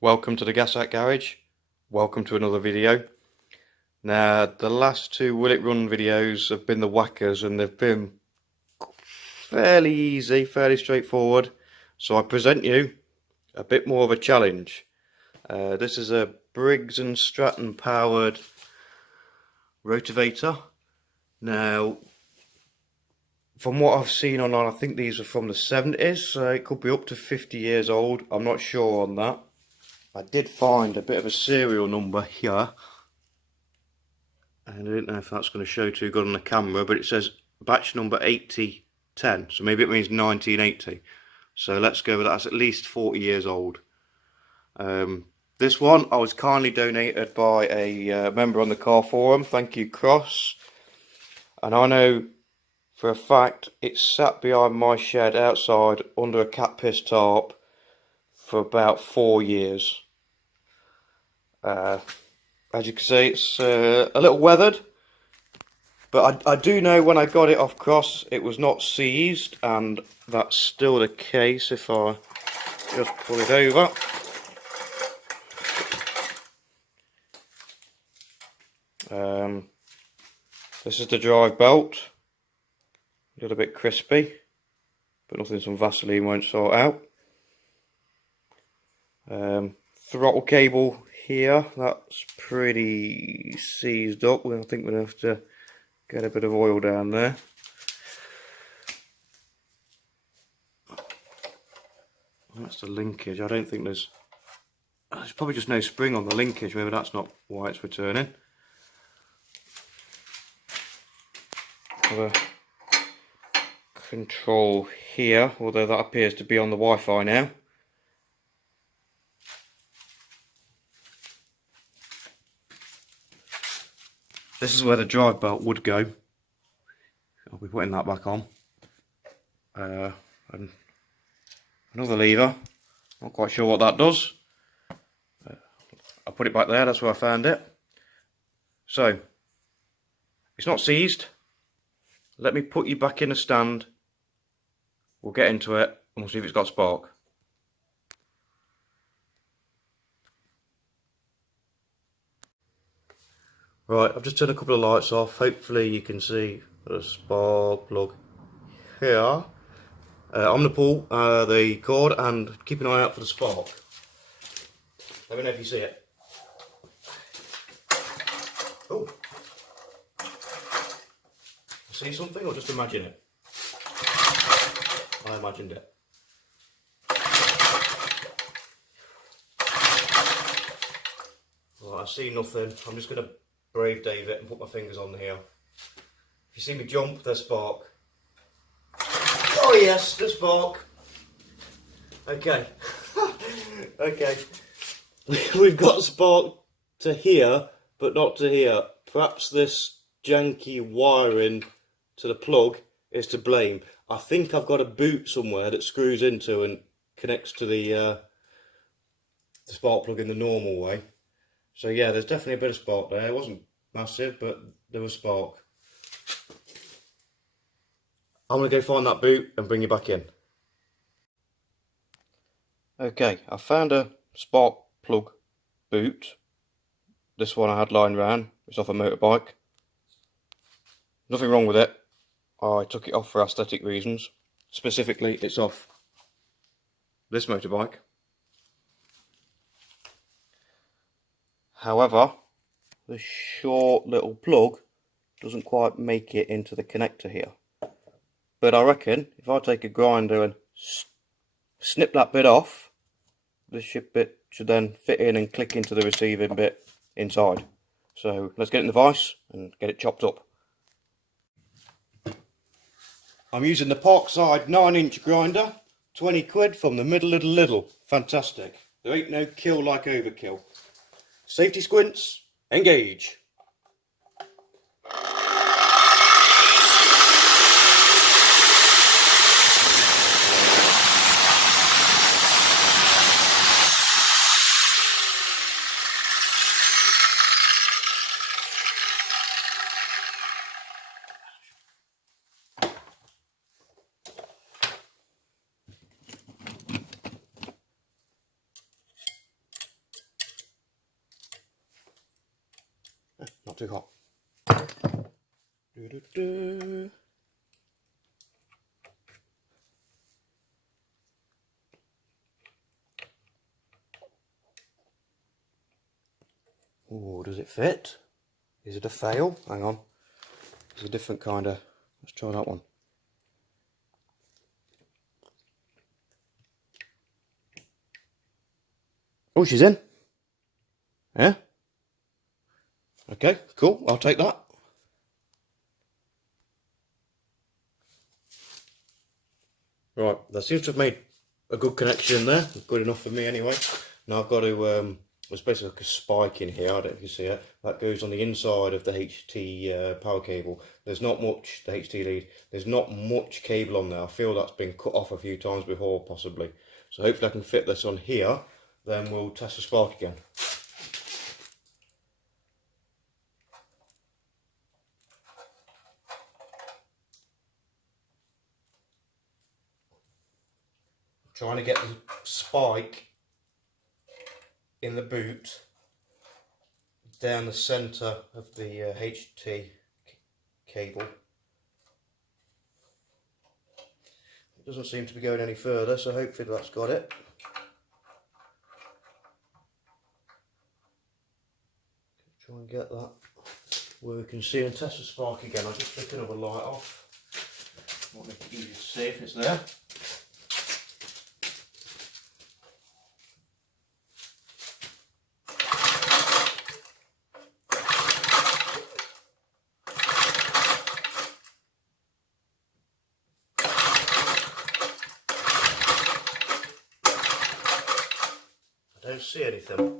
Welcome to the Gasite Garage. Welcome to another video. Now, the last two Will It Run videos have been the whackers and they've been fairly easy, fairly straightforward. So I present you a bit more of a challenge. This is a Briggs and Stratton powered Rotavator. Now, from what I've seen online, I think these are from the 70s, so it could be up to 50 years old. I'm not sure on that. I did find a bit of a serial number here. And I don't know if that's going to show too good on the camera, but it says batch number 8010, so maybe it means 1980. So let's go with that. That's at least 40 years old. This one I was kindly donated by a member on the car forum. Thank you, Cross. And I know for a fact it's sat behind my shed outside under a cat piss tarp for about 4 years. As you can see, it's a little weathered, but I do know when I got it off Cross it was not seized, and that's still the case if I just pull it over. This is the drive belt, a little bit crispy, but nothing some Vaseline won't sort out. Throttle cable here, that's pretty seized up. I think we're going to have to get a bit of oil down there. That's the linkage. I don't think there's probably just no spring on the linkage. Maybe that's not why it's returning. Have a control here, although that appears to be on the Wi-Fi now. This is where the drive belt would go. I'll be putting that back on. And another lever. Not quite sure what that does. I'll put it back there, that's where I found it. So, it's not seized. Let me put you back in a stand. We'll get into it and we'll see if it's got spark. Right, I've just turned a couple of lights off. Hopefully you can see the spark plug here. I'm going to pull the cord and keep an eye out for the spark. Let me know if you see it. Oh, see something or just imagine it? I imagined it. Right, I see nothing. I'm just going to brave Dave it and put my fingers on here. If you see me jump, there's spark. Oh yes, there's spark. Okay. Okay. We've got spark to here, but not to here. Perhaps this janky wiring to the plug is to blame. I think I've got a boot somewhere that screws into and connects to the spark plug in the normal way. So yeah, there's definitely a bit of spark there. It wasn't massive, but there was spark. I'm going to go find that boot and bring you back in. Okay, I found a spark plug boot. This one I had lying around. It's off a motorbike. Nothing wrong with it. I took it off for aesthetic reasons. Specifically, it's off this motorbike. However, the short little plug doesn't quite make it into the connector here. But I reckon if I take a grinder and snip that bit off, this bit should then fit in and click into the receiving bit inside. So let's get it in the vise and get it chopped up. I'm using the Parkside 9-inch grinder, 20 quid from the middle of the Lidl. Fantastic. There ain't no kill like overkill. Safety squints, engage. too hot. Doo-doo-doo. Oh, does it fit? Is it a fail? Hang on. It's a different kind of... Let's try that one. Oh, she's in. Yeah. Okay, cool. I'll take that. Right, that seems to have made a good connection in there. Good enough for me anyway. Now I've got to, there's basically like a spike in here, I don't know if you see it. That goes on the inside of the HT power cable. There's not much, the HT lead, there's not much cable on there. I feel that's been cut off a few times before, possibly. So hopefully I can fit this on here, then we'll test the spark again. Trying to get the spike in the boot down the centre of the HT cable. It doesn't seem to be going any further, so hopefully that's got it. Try and get that where we can see and test the spark again. I'll just flick another light off. Might make it easier to see if it's there. I don't see anything.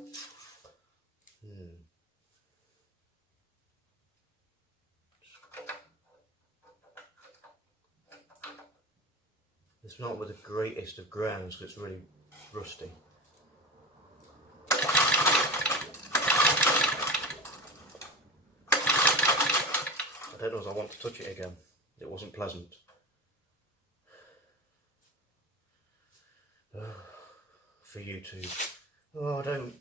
It's not with the greatest of grounds because it's really rusty. I don't know if I want to touch it again. It wasn't pleasant. For YouTube. Oh, I don't.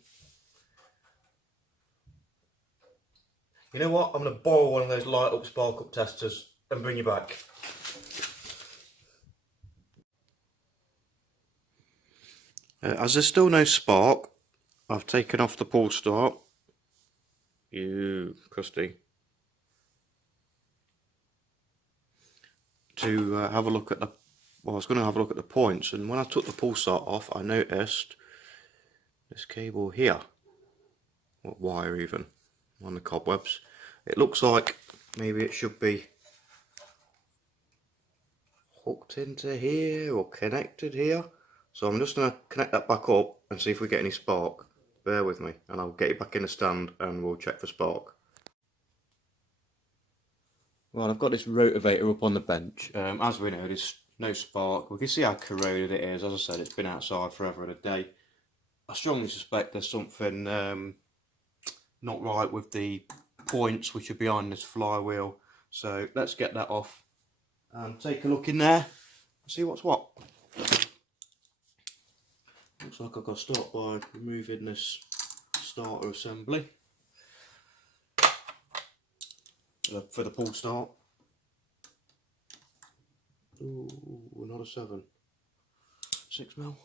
You know what? I'm going to borrow one of those light up spark up testers and bring you back. As there's still no spark, I've taken off the pull start. You crusty. To have a look at the. Well, I was going to have a look at the points, and when I took the pull start off, I noticed this cable here, or wire even, on the cobwebs. It looks like maybe it should be hooked into here or connected here. So I'm just going to connect that back up and see if we get any spark. Bear with me and I'll get it back in the stand and we'll check for spark. Well, I've got this rotavator up on the bench. As we know, there's no spark. We can see how corroded it is. As I said, it's been outside forever and a day. I strongly suspect there's something not right with the points which are behind this flywheel. So let's get that off and take a look in there and see what's what. Looks like I've got to start by removing this starter assembly for the pull start. Ooh, not a 7. 6mm.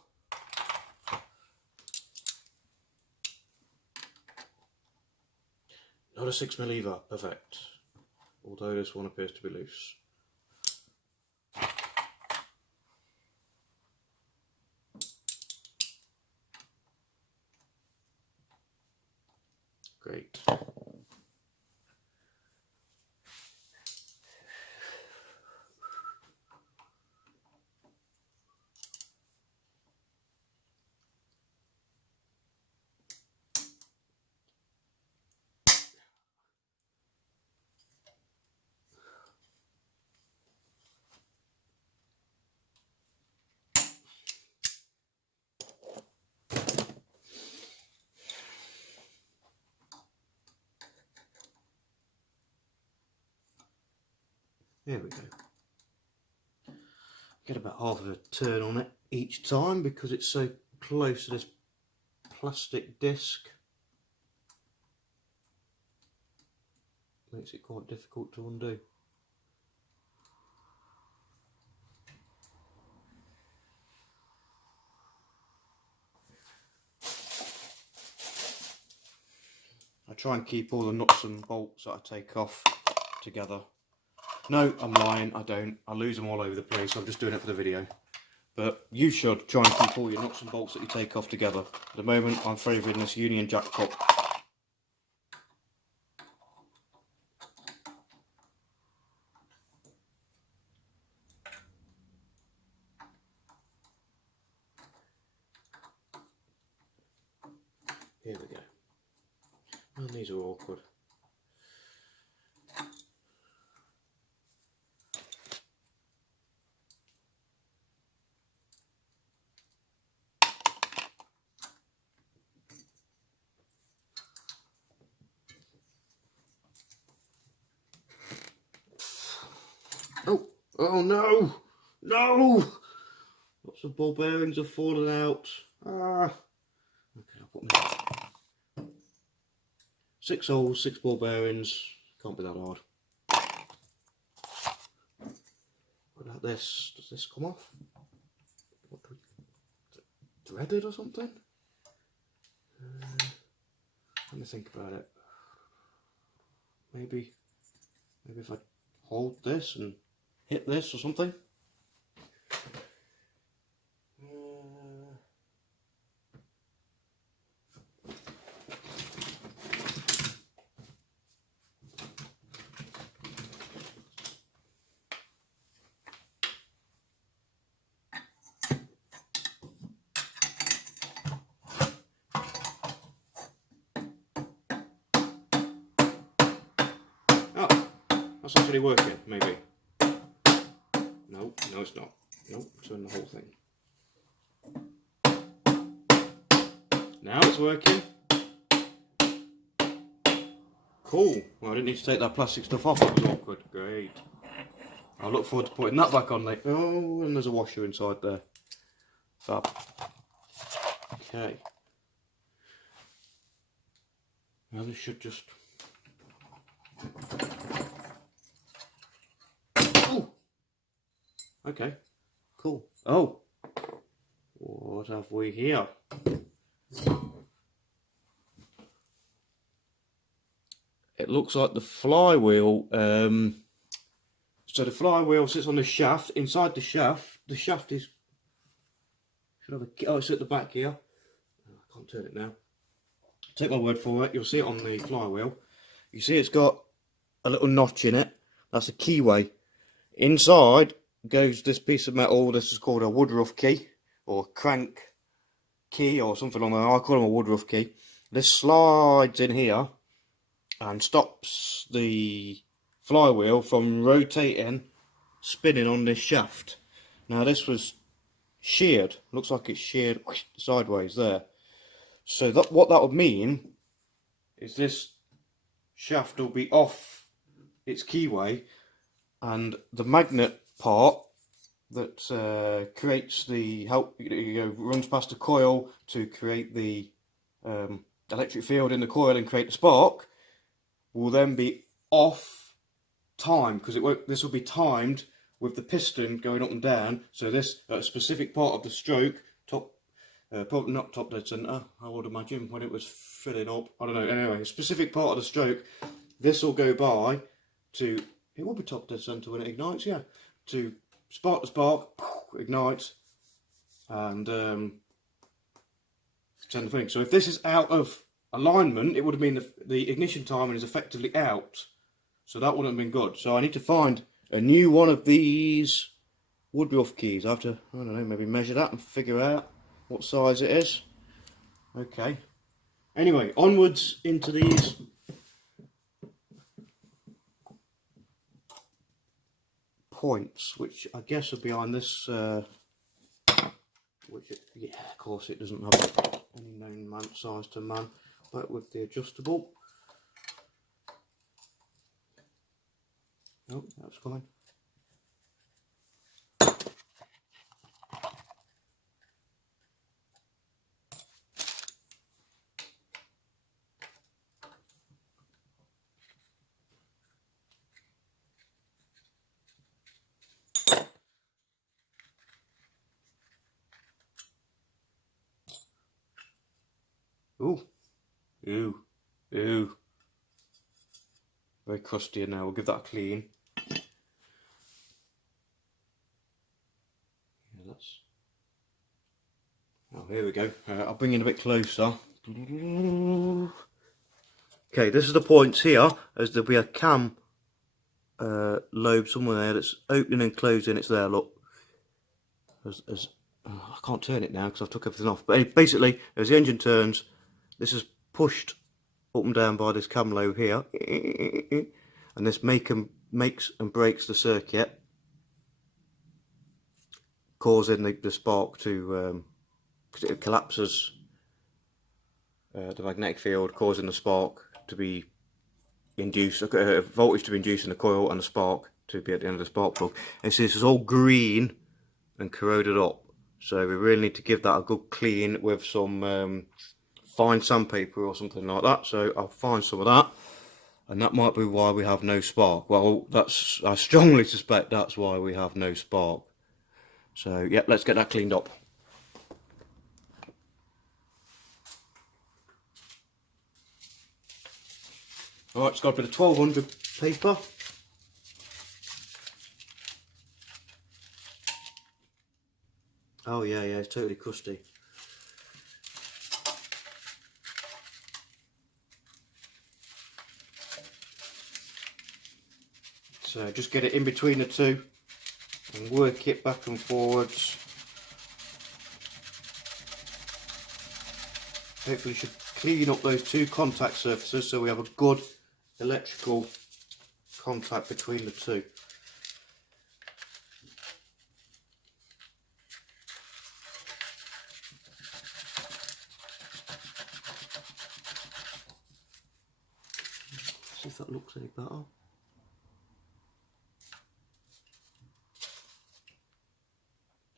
Not a 6mm either, perfect. Although this one appears to be loose. Great. There we go. Get about half of a turn on it each time because it's so close to this plastic disc. makes it quite difficult to undo. I try and keep all the nuts and bolts that I take off together. No, I'm lying, I don't. I lose them all over the place, so I'm just doing it for the video. But you should try and keep all your nuts and bolts that you take off together. At the moment, I'm favouring this Union Jack cup. Here we go. And these are awkward. Oh, oh no! No! Lots of ball bearings have fallen out. Ah. Okay, I'll put them in. 6 holes, 6 ball bearings. Can't be that hard. What about this? Does this come off? What do we, is it threaded or something? Let me think about it. Maybe if I hold this and hit this or something. Oh, that's actually working, maybe. No, no it's not. Nope, turn the whole thing. Now it's working. Cool. Well, I didn't need to take that plastic stuff off, that was awkward. Great. I look forward to putting that back on later. Oh, and there's a washer inside there. Fab. Okay. Now this should just... Oh! Okay. Cool. Oh! What have we here? It looks like the flywheel. So the flywheel sits on the shaft. Inside the shaft is... Should have a... Oh, it's at the back here. I can't turn it now. Take my word for it. You'll see it on the flywheel. You see it's got a little notch in it. That's a keyway. Inside goes this piece of metal. This is called a woodruff key or crank key or something like that. I call them a woodruff key. This slides in here and stops the flywheel from rotating, spinning on this shaft. Now this was sheared. Looks like it's sheared sideways there. So what that would mean is this shaft will be off its keyway, and the magnet part that creates the runs past the coil to create the electric field in the coil and create the spark will then be off time, because this will be timed with the piston going up and down. So this specific part of the stroke, probably not top dead centre, I would imagine, when it was filling up, I don't know, anyway, a specific part of the stroke, this will go by to, it will be top dead centre when it ignites, yeah, to spark the spark, ignite, and send the thing. So if this is out of alignment, it would have been the ignition timing is effectively out, so that wouldn't have been good. So I need to find a new one of these woodruff keys. I have to, I don't know, maybe measure that and figure out what size it is. Okay. Anyway, onwards into these points, which I guess are behind this. Yeah, of course, it doesn't have any known size to man, but with the adjustable. Oh, that's coming. Ooh. Ooh. Ooh. Very crusty in there. We'll give that a clean. Yeah, that's... Oh, here we go. I'll bring in a bit closer. Okay, this is the points here, as there'll be a cam lobe somewhere there that's opening and closing. It's there, look. I can't turn it now because I've took everything off. But basically, as the engine turns, this is pushed up and down by this cam lobe here. And this makes and breaks the circuit, causing the spark to, because it collapses the magnetic field, causing the spark to be induced, voltage to be induced in the coil, and the spark to be at the end of the spark plug. And so this is all green and corroded up, so we really need to give that a good clean with some fine sandpaper or something like that. So I'll find some of that, and that might be why we have no spark. Well, I strongly suspect that's why we have no spark. So yeah, let's get that cleaned up. Alright, it's got a bit of 1200 paper. Oh yeah, it's totally crusty. So just get it in between the two and work it back and forwards. Hopefully should clean up those two contact surfaces so we have a good electrical contact between the two. See if that looks any better.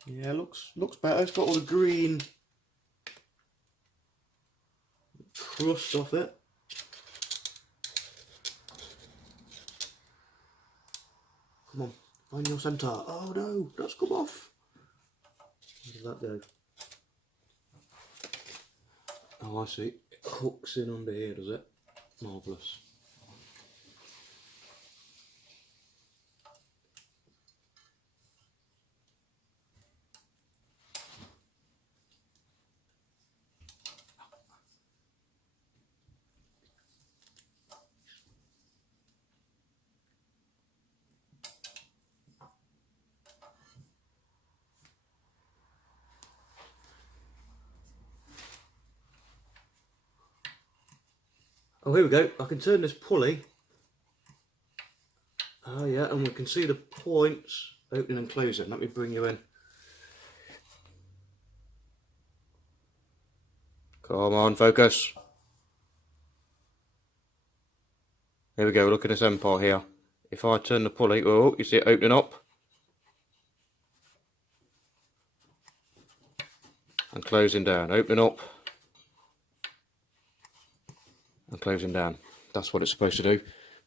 Yeah, looks better. It's got all the green crust off it. Come on, find your centre. Oh no, that's come off. Where did that go? Oh, I see. It hooks in under here, does it? Marvellous. Oh, here we go. I can turn this pulley. Oh yeah, and we can see the points opening and closing. Let me bring you in. Come on, focus. Here we go, look at this end part here. If I turn the pulley, oh, you see it opening up. And closing down, opening up. And closing down. That's what it's supposed to do.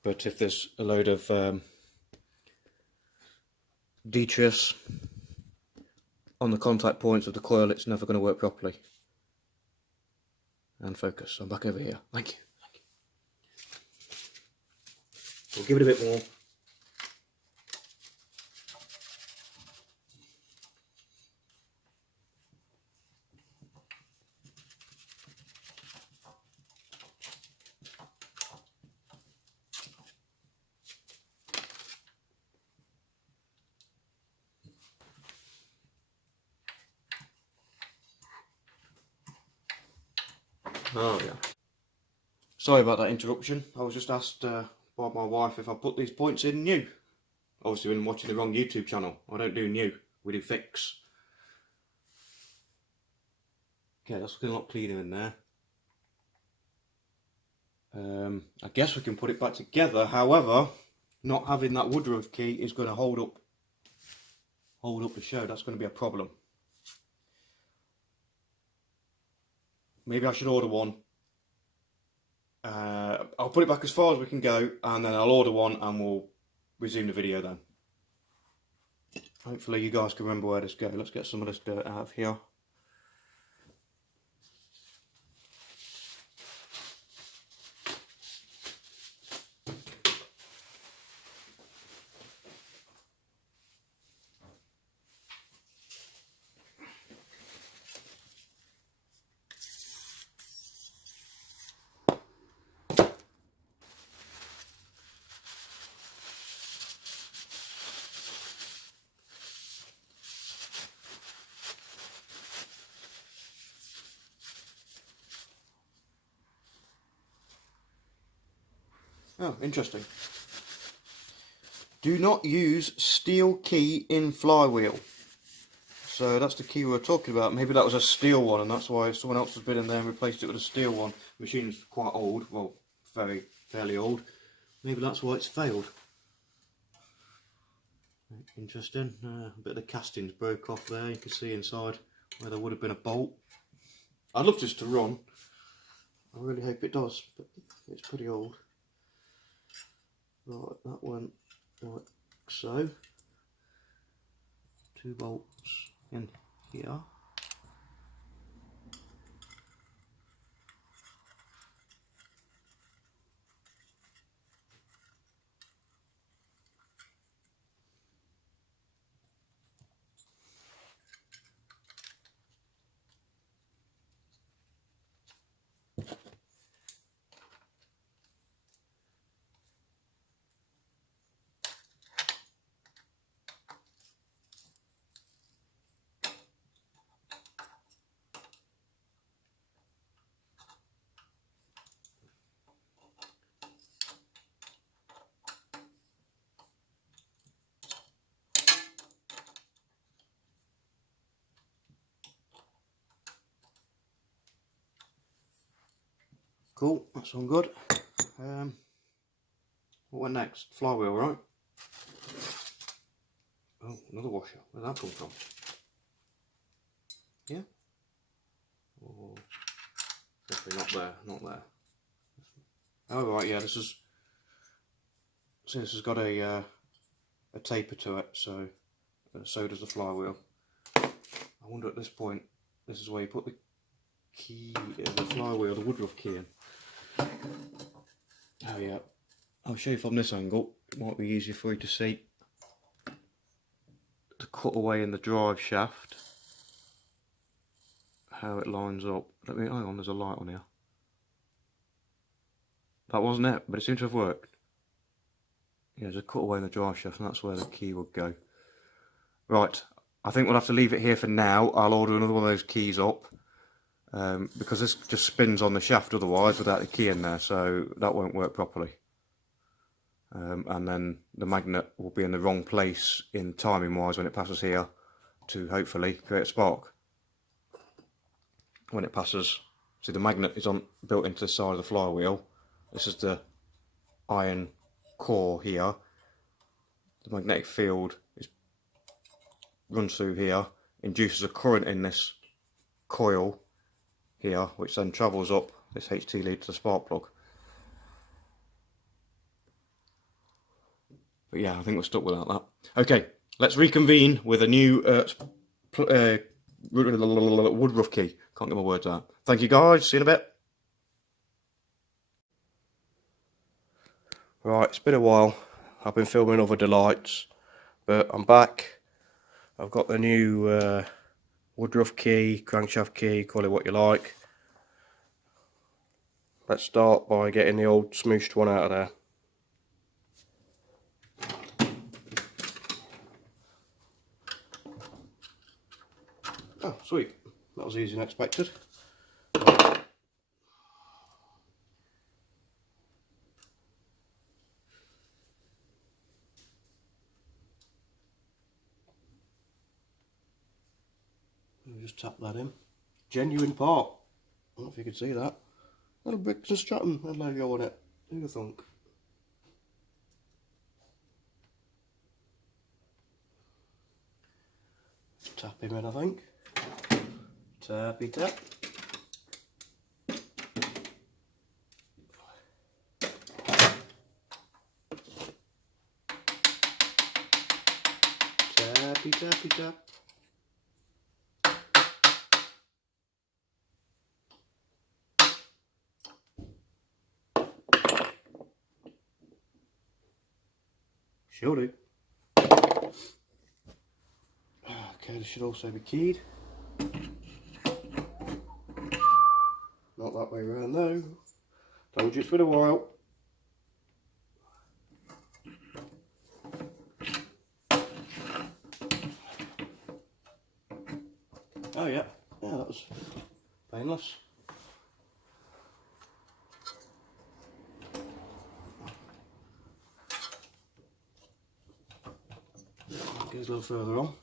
But if there's a load of detritus on the contact points of the coil, it's never going to work properly. And focus. I'm back over here. Thank you. We'll give it a bit more. Oh yeah. Sorry about that interruption. I was just asked by my wife if I put these points in new. Obviously when watching the wrong YouTube channel. I don't do new, we do fix. Okay, that's looking a lot cleaner in there. I guess we can put it back together. However, not having that woodruff key is going to hold up the show. That's going to be a problem. Maybe I should order one. I'll put it back as far as we can go, and then I'll order one and we'll resume the video then. Hopefully you guys can remember where this goes. Let's get some of this dirt out of here. Oh, interesting. Do not use steel key in flywheel. So that's the key we were talking about. Maybe that was a steel one, and that's why someone else has been in there and replaced it with a steel one. The machine's quite old, well, fairly old. Maybe that's why it's failed. Interesting. A bit of the castings broke off there. You can see inside where there would have been a bolt. I'd love this to run. I really hope it does, but it's pretty old. Right, that went like so. 2 bolts in here. Cool, that's all good. What went next? Flywheel, right? Oh, another washer. Where'd that come from? Yeah? Oh, definitely not there, not there. Oh right, yeah, this has got a taper to it, so does the flywheel. I wonder at this point, this is where you put the key, the flywheel, the woodruff key in. Oh yeah, I'll show you from this angle, it might be easier for you to see the cutaway in the drive shaft, how it lines up. Hang on, there's a light on here. That wasn't it, but it seemed to have worked. Yeah, there's a cutaway in the drive shaft, and that's where the key would go. Right, I think we'll have to leave it here for now. I'll order another one of those keys up, because this just spins on the shaft otherwise without the key in there, so that won't work properly. And then the magnet will be in the wrong place in timing wise when it passes here to hopefully create a spark. When it passes, see the magnet is built into the side of the flywheel. This is the iron core here. The magnetic field runs through here, induces a current in this coil here, which then travels up this HT lead to the spark plug. But yeah, I think we're stuck without that. Okay, let's reconvene with a new woodruff key. Can't get my words out. Thank you guys, see you in a bit. Right, it's been a while. I've been filming other delights, but I'm back. I've got the new woodruff key, crankshaft key, call it what you like. Let's start by getting the old smooshed one out of there. Oh, sweet. That was easier than expected. Just tap that in. Genuine part. I don't know if you can see that. Little Briggs and Stratton logo on it. Who'd have thunk? Tap him in, I think. Tappy tap. Tappy tappy tap. Sure do. Okay, this should also be keyed. Not that way around though. Told you it's been a while. Oh yeah, that was painless. Goes a little further on.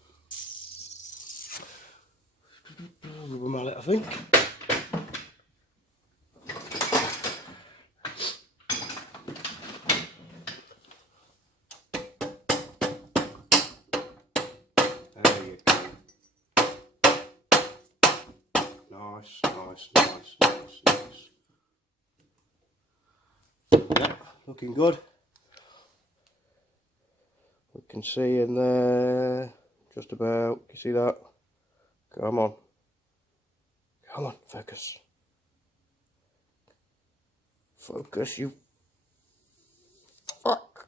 Rubber mallet, I think. There you go. Nice, nice, nice, nice, nice. Yeah, looking good. We can see in there, just about, you see that? Come on. Come on, focus. Focus, you fuck.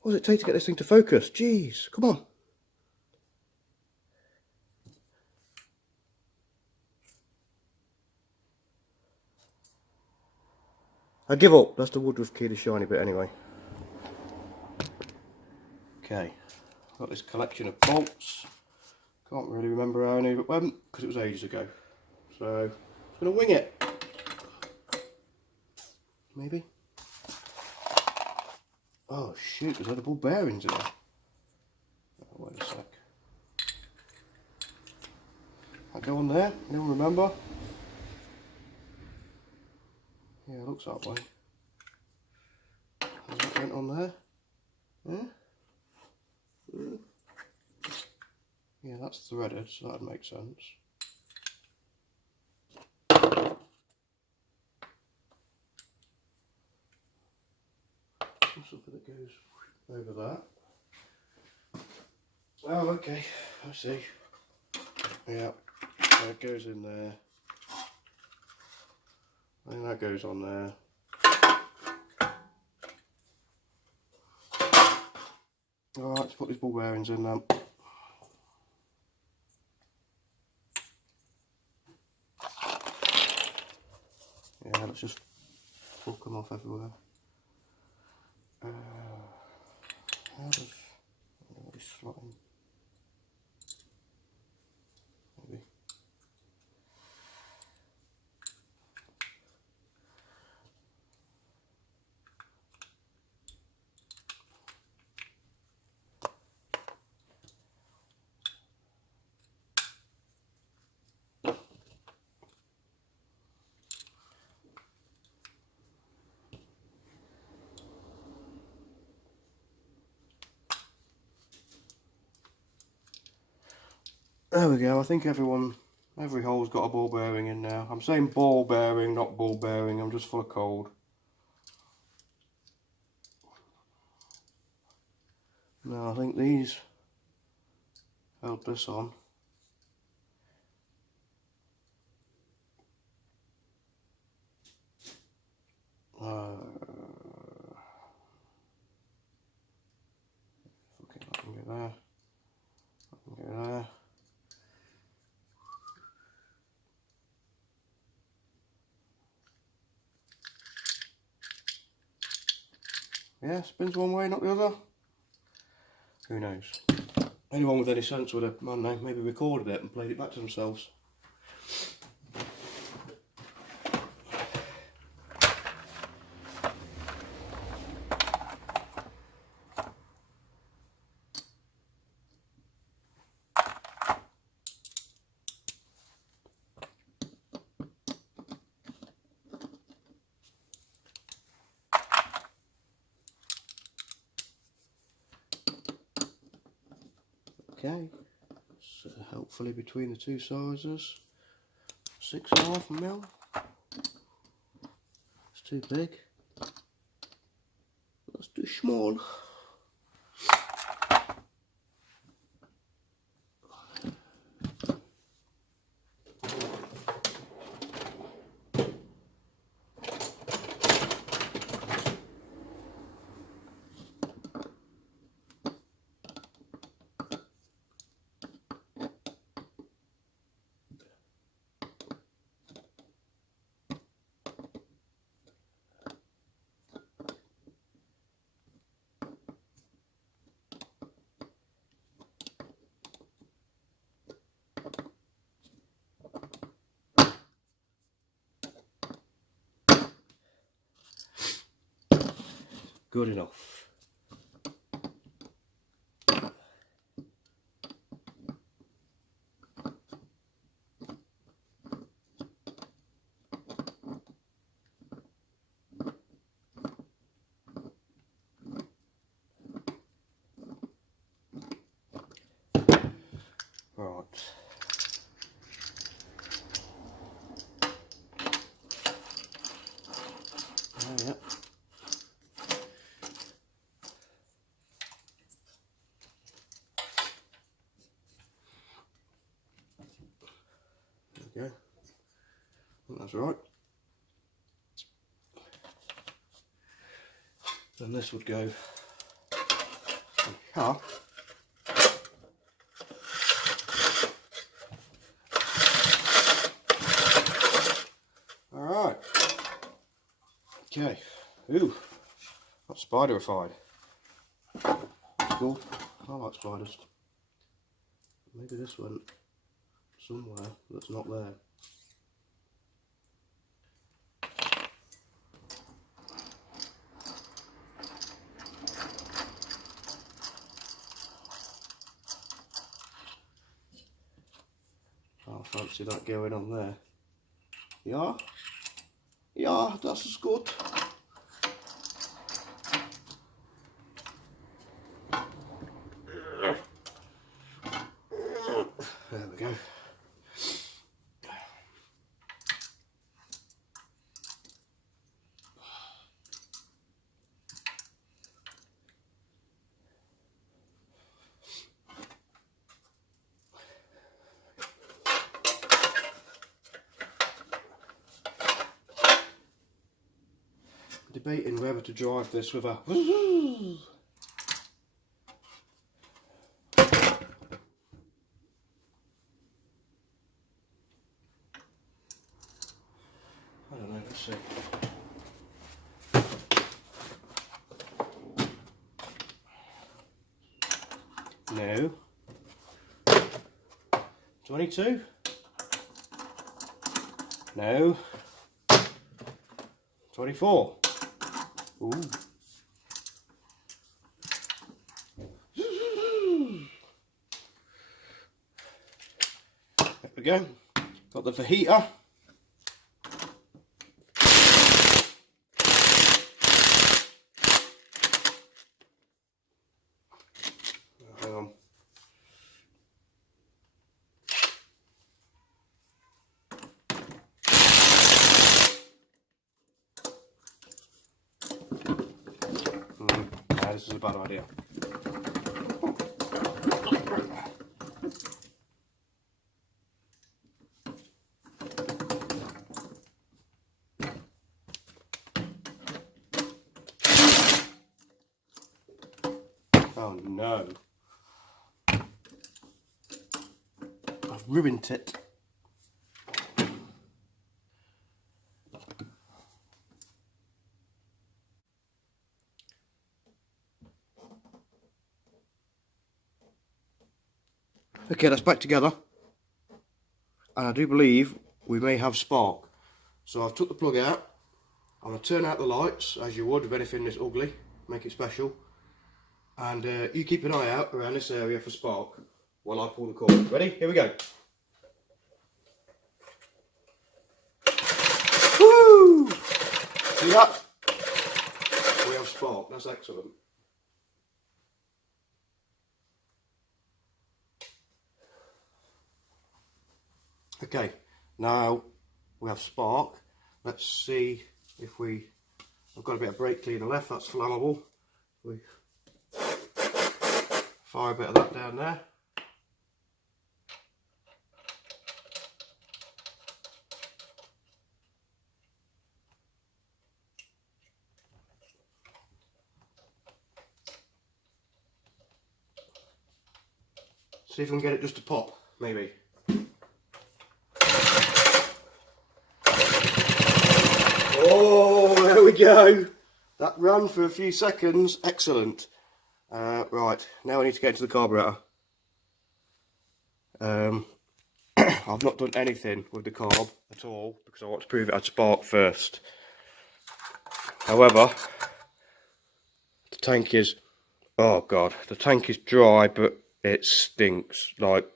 What does it take to get this thing to focus? Jeez, come on. I give up. That's the woodruff key, the shiny bit anyway. Okay, got this collection of bolts. Can't really remember how I knew it went because it was ages ago. So, I'm going to wing it. Maybe. Oh shoot, there's other ball bearings in there. Oh, wait a sec. That go on there? Anyone remember? Yeah, it looks that way. And that went on there. Yeah? Yeah, that's threaded, so that'd make sense. Something that goes over that. Oh, okay, I see. Yeah, that goes in there. And that goes on there. Alright, let's put these ball bearings in now. Yeah, let's just fuck them off everywhere. How does this slot in? Maybe. There we go. I think every hole's got a ball bearing in now. I'm saying ball bearing, not ball bearing. I'm just full of cold. No, I think these held this on. Okay, I can get there. I can get there. Yeah, spins one way, not the other. Who knows? Anyone with any sense would have, I don't know, maybe recorded it and played it back to themselves. Okay, so hopefully between the two sizes, 6.5 mil. It's too big. That's too small. good enough. Right. Oh, yeah. There we go. I think that's right. Then this would go on here. Alright. Okay. Ooh. That's spiderified. That's cool. I like spiders. Maybe this went somewhere that's not there. I fancy that going on there. Yeah? Yeah, das ist gut. There we go. Debating whether to drive this with a I don't know, let's see. No. 22? No. 24. Ooh. There we go. Got the fajita. Hang on. Nah, this is a bad idea. Oh no. I've ruined it. Okay, that's back together. And I do believe we may have spark. So I've took the plug out. I'm going to turn out the lights, as you would with anything this ugly. Make it special. And you keep an eye out around this area for spark while I pull the cord. Ready? Here we go. Woo! See that? We have spark. That's excellent. Okay, now we have spark. Let's see if I've got a bit of brake cleaner left, that's flammable. We fire a bit of that down there. See if we can get it just to pop, maybe. Oh, there we go. That ran for a few seconds. Excellent. Right, now I need to get into the carburetor. I've not done anything with the carb at all because I want to prove it had spark first. However, The tank is, oh god, the tank is dry, but it stinks. Like,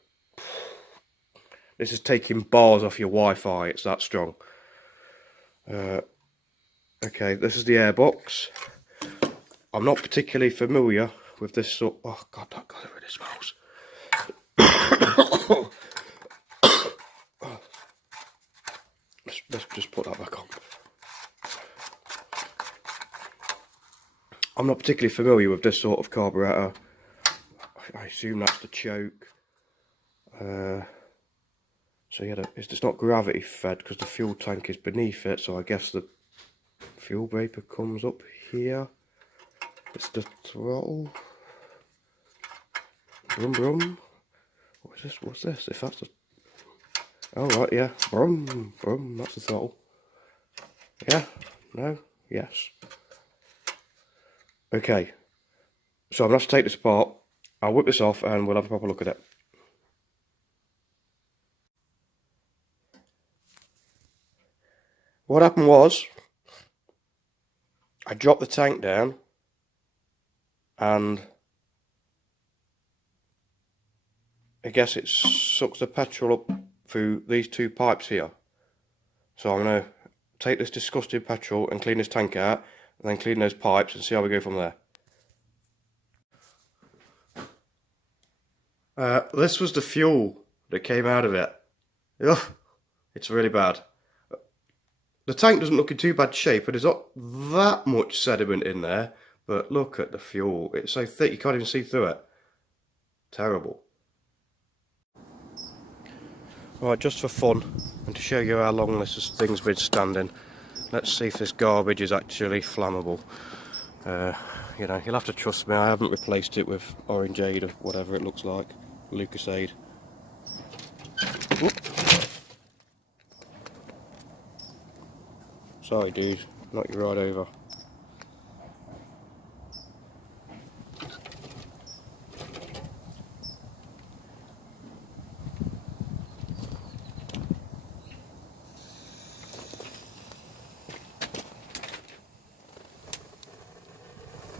this is taking bars off your Wi-Fi, it's that strong. Okay, this is the airbox. I'm not particularly familiar with this sort. Oh god, that got rid of smells. Let's just put that back on. I'm not particularly familiar with this sort of carburetor. I assume that's the choke. So yeah, it's not gravity fed because the fuel tank is beneath it. So I guess the fuel vapor comes up here. It's the throttle. Brum brum. What's this? What's this? If that's the... Oh right, yeah. Brum brum. That's the throttle. Yeah. No. Yes. Okay. So I'm going to have to take this apart. I'll whip this off and we'll have a proper look at it. What happened was, I dropped the tank down and I guess it sucks the petrol up through these two pipes here. So I'm going to take this disgusting petrol and clean this tank out and then clean those pipes and see how we go from there. This was the fuel that came out of it. Ugh, it's really bad. The tank doesn't look in too bad shape, but there's not that much sediment in there. But look at the fuel. It's so thick you can't even see through it. Terrible. Right, just for fun, and to show you how long this thing's been standing, let's see if this garbage is actually flammable. You know, you'll have to trust me, I haven't replaced it with orangeade or whatever it looks like. Lucasade. Whoop. Sorry dude, knocked you right over.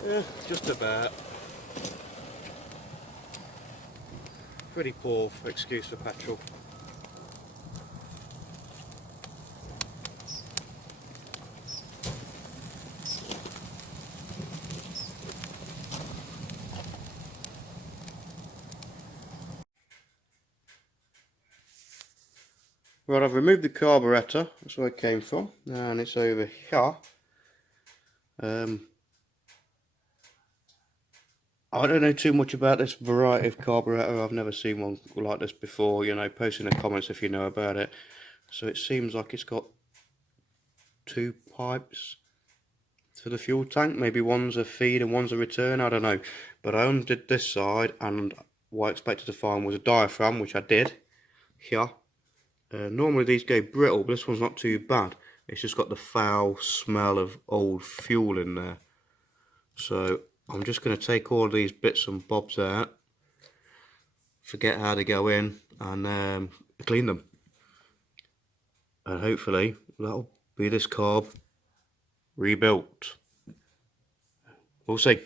Yeah, just about. Pretty poor excuse for petrol. Right, I've removed the carburetor, that's where it came from, and it's over here. I don't know too much about this variety of carburetor. I've never seen one like this before. You know, post in the comments if you know about it. So it seems like it's got two pipes to the fuel tank. Maybe one's a feed and one's a return, I don't know. But I undid this side, and what I expected to find was a diaphragm, which I did here. Normally these go brittle, but this one's not too bad. It's just got the foul smell of old fuel in there. So I'm just going to take all these bits and bobs out, forget how to go in, and clean them. And hopefully that'll be this carb rebuilt. We'll see.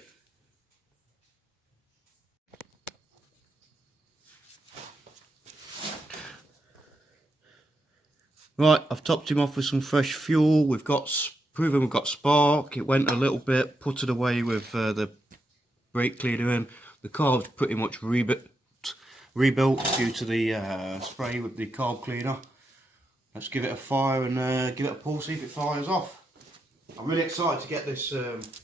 Right, I've topped him off with some fresh fuel. We've got proven we've got spark. It went a little bit, put it away with the brake cleaner in. The carb's pretty much rebuilt due to the spray with the carb cleaner. Let's give it a fire and give it a pull, see if it fires off. I'm really excited to get this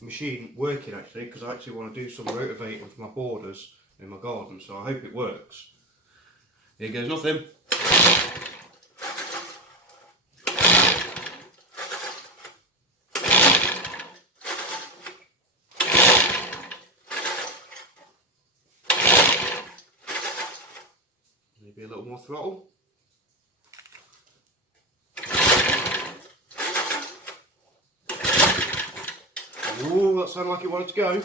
machine working actually, because I actually want to do some rotavating for my borders in my garden, so I hope it works. Here goes nothing. Maybe a little more throttle. Ooh, that sounded like it wanted to go.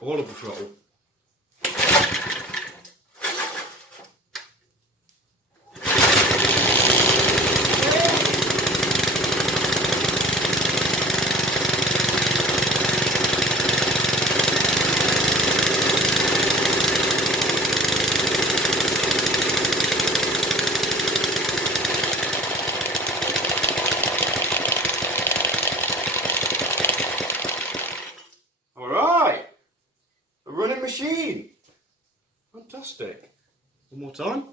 All of the throttle. Fantastic. One more time.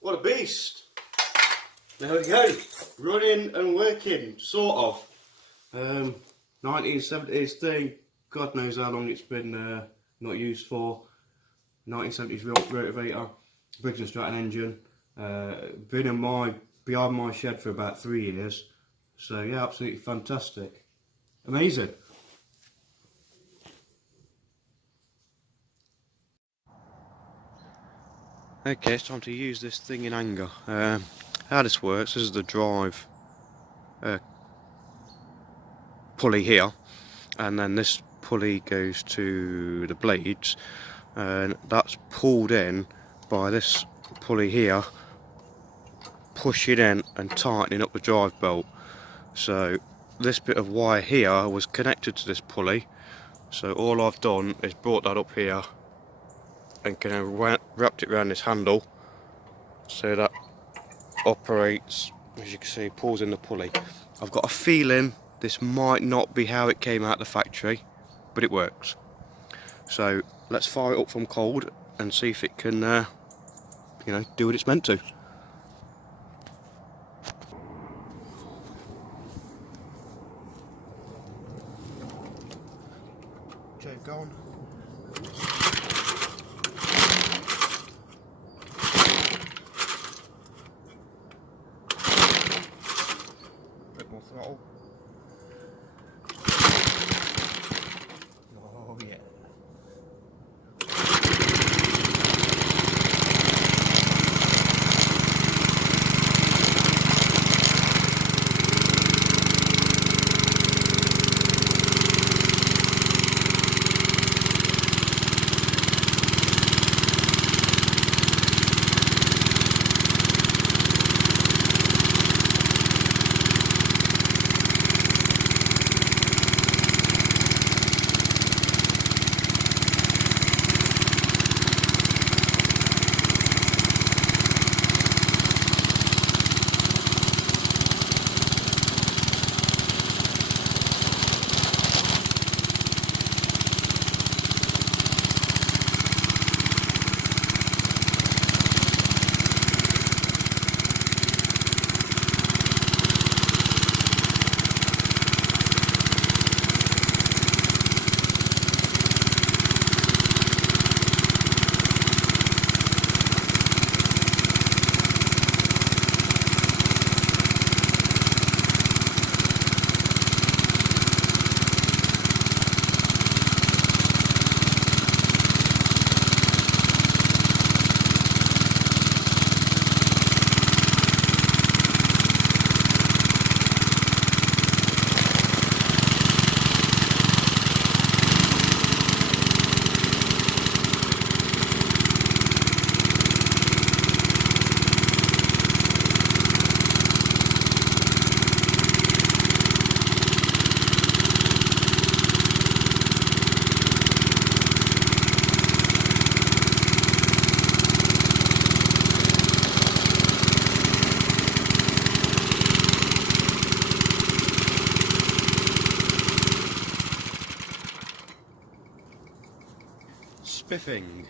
What a beast! There we go, running and working, sort of. 1970s thing, God knows how long it's been not used for. 1970s Rotavator, Briggs and Stratton engine. Been behind my shed for about 3 years. So yeah, absolutely fantastic. Amazing. Okay, it's time to use this thing in anger. How this works, this is the drive pulley here, and then this pulley goes to the blades, and that's pulled in by this pulley here, pushing in and tightening up the drive belt. So this bit of wire here was connected to this pulley, so all I've done is brought that up here and kind of wrapped it around this handle so that operates, as you can see, pulls in the pulley. I've got a feeling this might not be how it came out the factory, but it works. So let's fire it up from cold and see if it can you know, do what it's meant to. Okay, go on. Bit more throttle. Oh yeah. Spiffing.